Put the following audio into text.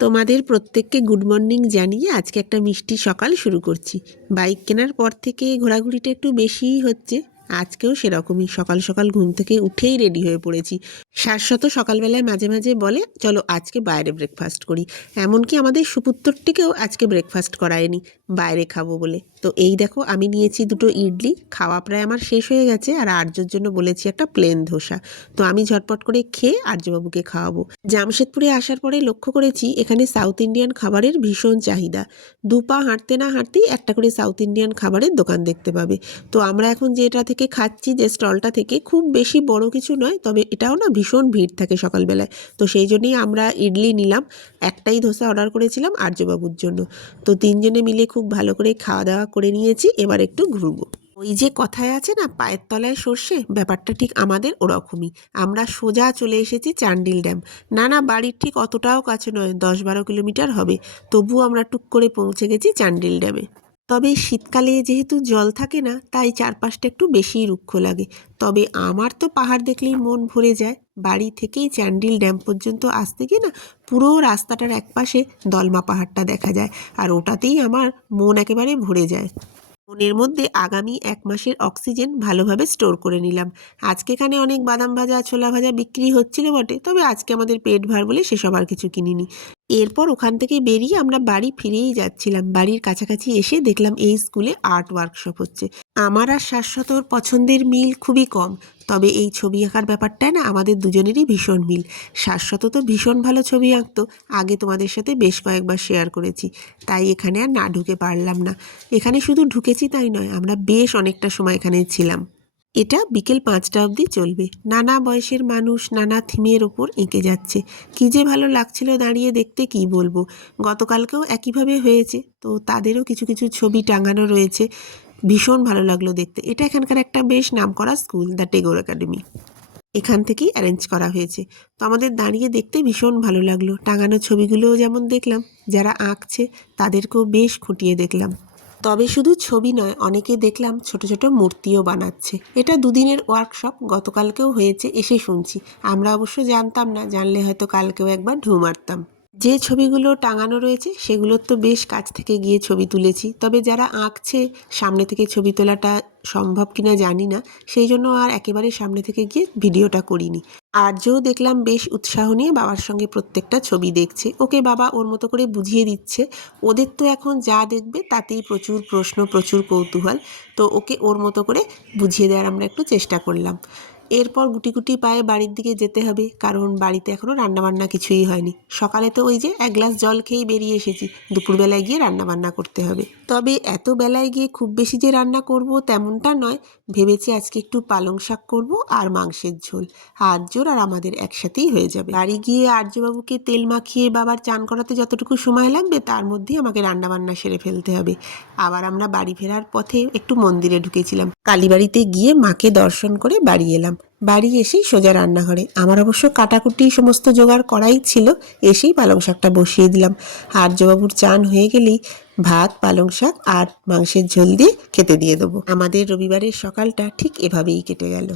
তোমাদের প্রত্যেককে good morning জানিয়ে আজকে একটা মিষ্টি সকাল শুরু করছি। বাইক কেনার পর থেকে ঘোরাঘুরিটা একটু বেশিই হচ্ছে। আজকেও সেরকমই সকাল সকাল ঘুম থেকে উঠেই রেডি হয়ে পড়েছি। শাশ্বত সকালবেলায় মাঝে মাঝে বলে চলো আজকে বাইরে ব্রেকফাস্ট করি। এমনকি আমাদের সুপুত্তরটিকেও আজকে ব্রেকফাস্ট করায়নি, বাইরে খাবো বলে। তো এই দেখো, আমি নিয়েছি দুটো ইডলি, খাওয়া প্রায় আমার শেষ হয়ে গেছে। আর আর্যর জন্য বলেছি একটা প্লেন ধোসা। তো আমি ঝটপট করে খেয়ে আর্যবাবুকে খাওয়াবো। জামশেদপুরে আসার পরে লক্ষ্য করেছি এখানে সাউথ ইন্ডিয়ান খাবারের ভীষণ চাহিদা। দু পা হাঁটতে না হাঁটতেই একটা করে সাউথ ইন্ডিয়ান খাবারের দোকান দেখতে পাবে। তো আমরা এখন যেটা থেকে খাচ্ছি, যে স্টলটা থেকে, খুব বেশি বড় কিছু নয়, তবে এটাও না ভীষণ ভিড় থাকে সকালবেলায়। তো সেই জন্যই আমরা ইডলি নিলাম, একটাই ধোসা অর্ডার করেছিলাম আর্যবাবুর জন্য। তো তিনজনে মিলে খুব ভালো করে খাওয়া দাওয়া করে নিয়েছি। এবার একটু ঘুরবো। ওই যে কথায় আছে না, পায়ের তলায় সর্ষে, ব্যাপারটা ঠিক আমাদের ওরকমই। আমরা সোজা চলে এসেছি চান্ডিল ড্যাম। না, বাড়ির ঠিক অতটাও কাছে নয়, 10-12 কিলোমিটার হবে। তবুও আমরা টুক করে পৌঁছে গেছি চান্ডিল ড্যামে। তবে শীতকালে যেহেতু জল থাকে না, তাই চারপাশটা একটু বেশিই রুক্ষ লাগে। তবে আমার তো পাহাড় দেখলেই মন ভরে যায়। বাড়ি থেকেই চান্ডিল ড্যাম পর্যন্ত আসতে গিয়ে না, পুরো রাস্তাটার একপাশে দলমা পাহাড়টা দেখা যায়। আর ওটাতেই আমার মন একেবারে ভরে যায়। মনের মধ্যে আগামী 1 মাসের অক্সিজেন ভালোভাবে স্টোর করে নিলাম। আজকে এখানে অনেক বাদাম ভাজা, ছোলা ভাজা বিক্রি হচ্ছিল বটে, তবে আজকে আমাদের পেট ভার বলে সেসব আর কিছু কিনিনি। এরপর ওখান থেকে বেরিয়ে আমরা বাড়ি ফিরেই যাচ্ছিলাম। বাড়ির কাছাকাছি এসে দেখলাম এই স্কুলে আর্ট ওয়ার্কশপ হচ্ছে। আমার আর শাশ্বতর পছন্দের মিল খুবই কম, তবে এই ছবি আঁকার ব্যাপারটায় না আমাদের দুজনেরই ভীষণ মিল। শাশ্বত তো ভীষণ ভালো ছবি আঁকতো, আগে তোমাদের সাথে বেশ কয়েকবার শেয়ার করেছি। তাই এখানে আর না ঢুকে পারলাম না। এখানে শুধু ঢুকেছি তাই নয়, আমরা বেশ অনেকটা সময় এখানে ছিলাম। এটা বিকেল 5টা অবধি চলবে। নানা বয়সের মানুষ নানা থিমের ওপর এঁকে যাচ্ছে। কী যে ভালো লাগছিল দাঁড়িয়ে দেখতে, কি বলবো। গতকালকেও একইভাবে হয়েছে, তো তাদেরও কিছু কিছু ছবি টাঙানো রয়েছে। ভীষণ ভালো লাগলো দেখতে। এটা এখানকার একটা বেশ নামকরা স্কুল, দ্য টেগোর একাডেমি। এখান থেকেই অ্যারেঞ্জ করা হয়েছে। তো আমাদের দাঁড়িয়ে দেখতে ভীষণ ভালো লাগলো। টাঙানো ছবিগুলোও যেমন দেখলাম, যারা আঁকছে তাদেরকেও বেশ খুঁটিয়ে দেখলাম। তবে শুধু ছবি নয়, অনেকে দেখলাম ছোট ছোট মূর্তিও বানাচ্ছে। এটা দুদিনের ওয়ার্কশপ, গতকালকেও হয়েছে এসে শুনছি। আমরা অবশ্য জানতাম না, জানলে হয়তো কালকেও একবার ঢু মারতাম। যে ছবিগুলো টাঙানো রয়েছে সেগুলোর তো বেশ কাছ থেকে গিয়ে ছবি তুলেছি। তবে যারা আঁকছে, সামনে থেকে ছবি তোলাটা সম্ভব কিনা জানি না, সেই জন্য আর একেবারে সামনে থেকে গিয়ে ভিডিওটা করিনি। আর্যও দেখলাম বেশ উৎসাহ নিয়ে বাবার সঙ্গে প্রত্যেকটা ছবি দেখছে। ওকে বাবা ওর মতো করে বুঝিয়ে দিচ্ছে। ওদের তো এখন যা দেখবে তাতেই প্রচুর প্রশ্ন, প্রচুর কৌতূহল। তো ওকে ওর মতো করে বুঝিয়ে দেওয়ার আমরা একটু চেষ্টা করলাম। এরপর গুটি গুটি পায়ে বাড়ির দিকে যেতে হবে, কারণ বাড়িতে এখনও রান্নাবান্না কিছুই হয়নি। সকালে তো ওই যে 1 গ্লাস জল খেয়েই বেরিয়ে এসেছি, দুপুরবেলায় গিয়ে রান্নাবান্না করতে হবে। তবে এত বেলায় গিয়ে খুব বেশি যে রান্না করব তেমনটা নয়। ভেবেছি আজকে একটু পালং শাক করব আর মাংসের ঝোল। আর্যর আর আমাদের একসাথেই হয়ে যাবে। বাড়ি গিয়ে আর্যবাবুকে তেল মাখিয়ে বাবার চান করাতে যতটুকু সময় লাগবে, তার মধ্যেই আমাকে রান্নাবান্না সেরে ফেলতে হবে। আবার আমরা বাড়ি ফেরার পথে একটু মন্দিরে ঢুকেছিলাম। কালীবাড়িতে গিয়ে মাকে দর্শন করে বাড়ি এলাম। বাড়ি এসেই সোজা রান্নাঘরে। আমার অবশ্য কাটাকুটি সমস্ত জোগাড় করাই ছিল। এসেই পালং শাকটা বসিয়ে দিলাম। আর্যবাবুর চান হয়ে গেলেই ভাত, পালং শাক আর মাংসের ঝোল দিয়ে খেতে দিয়ে দেবো। আমাদের রবিবারের সকালটা ঠিক এভাবেই কেটে গেল।